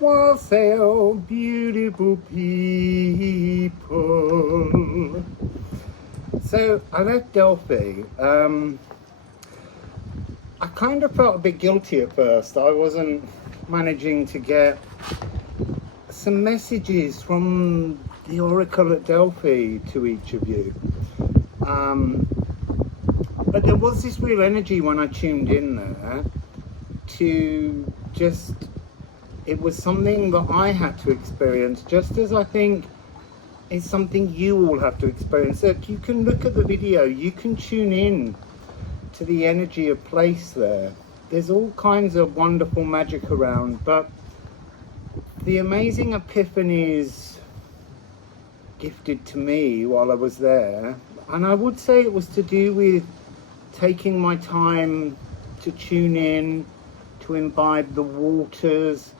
Wassail, beautiful people. So I left Delphi. I kind of felt a bit guilty at first. I wasn't managing to get some messages from the Oracle at Delphi to each of you. But there was this real energy when I tuned in there to just, it was something that I had to experience, just as I think it's something you all have to experience. Look, you can look at the video, you can tune in to the energy of place there. There's all kinds of wonderful magic around, but the amazing epiphanies gifted to me while I was there, and I would say it was to do with taking my time to tune in, to imbibe the waters,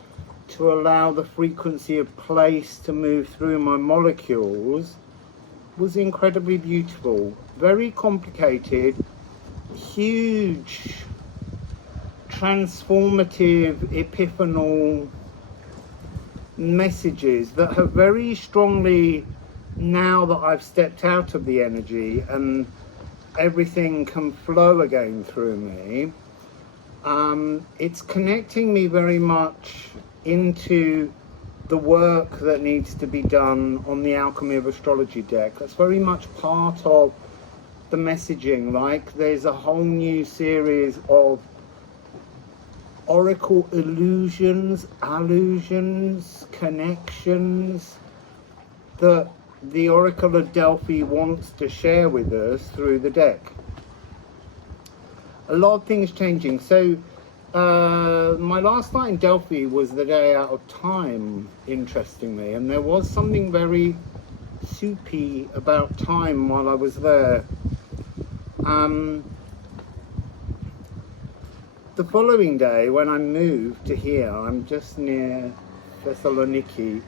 to allow the frequency of place to move through my molecules, was incredibly beautiful. Very complicated, huge, transformative, epiphanal messages that have very strongly, now that I've stepped out of the energy and everything can flow again through me, it's connecting me very much into the work that needs to be done on the Alchemy of Astrology deck. That's very much part of the messaging. Like, there's a whole new series of oracle illusions, allusions, connections that the Oracle of Delphi wants to share with us through the deck. A lot of things changing. So my last night in Delphi was the day out of time, interestingly, and there was something very soupy about time while I was there. The following day, when I moved to here, I'm just near Thessaloniki,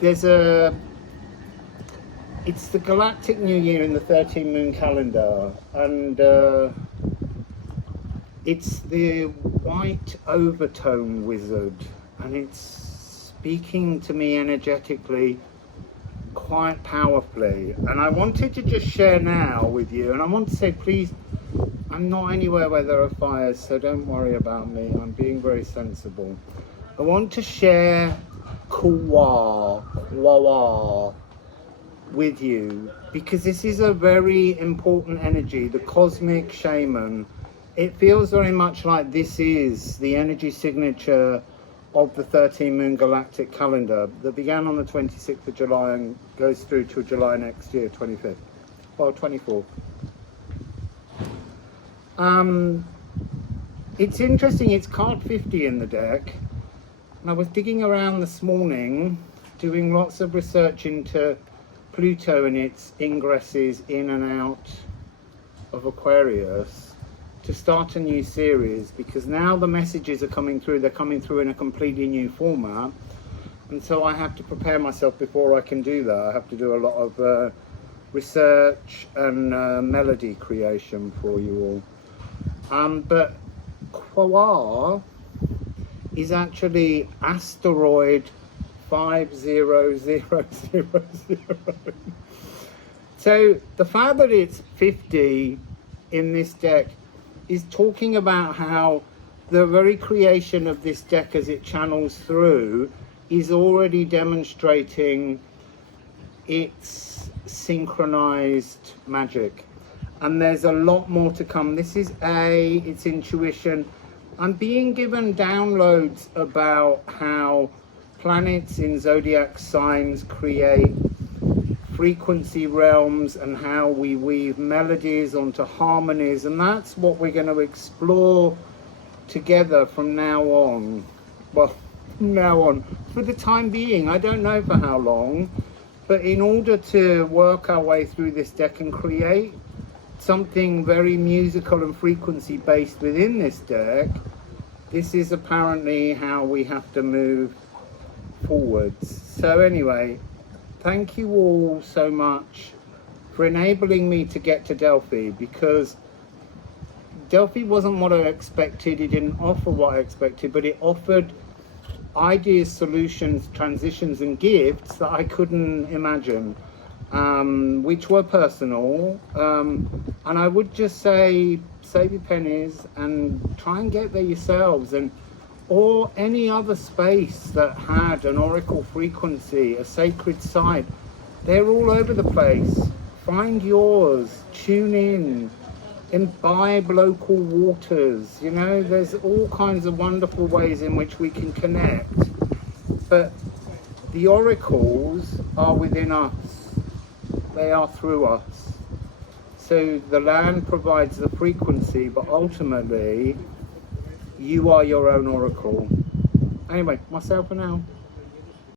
it's the Galactic New Year in the 13 moon calendar, and it's the White Overtone wizard, and it's speaking to me energetically quite powerfully. And I wanted to just share now with you, and I want to say, please, I'm not anywhere where there are fires, so don't worry about me. I'm being very sensible. I want to share Quaoar with you, because this is a very important energy, the cosmic shaman. It feels very much like this is the energy signature of the 13 moon galactic calendar that began on the 26th of July and goes through to July next year, 25th, well, 24th. It's interesting, it's card 50 in the deck, and I was digging around this morning doing lots of research into Pluto and its ingresses in and out of Aquarius to start a new series, because now the messages are coming through, they're coming through in a completely new format, and so I have to prepare myself before I can do that. I have to do a lot of research and melody creation for you all. But Quaoar is actually asteroid 50000. So the fact that it's 50 in this deck is talking about how the very creation of this deck as it channels through is already demonstrating its synchronized magic. And there's a lot more to come. This is it's intuition. I'm being given downloads about how planets in zodiac signs create frequency realms and how we weave melodies onto harmonies, and that's what we're going to explore together from now on. Well, from now on, for the time being. I don't know for how long, but in order to work our way through this deck and create something very musical and frequency based within this deck, this is apparently how we have to move forwards. So anyway, thank you all so much for enabling me to get to Delphi, because Delphi wasn't what I expected. It didn't offer what I expected, but it offered ideas, solutions, transitions, and gifts that I couldn't imagine, which were personal. And I would just say, save your pennies and try and get there yourselves, and or any other space that had an oracle frequency, a sacred site. They're all over the place. Find yours, tune in, imbibe local waters. You know, there's all kinds of wonderful ways in which we can connect. But the oracles are within us. They are through us. So the land provides the frequency, but ultimately, you are your own oracle. Anyway, myself for now.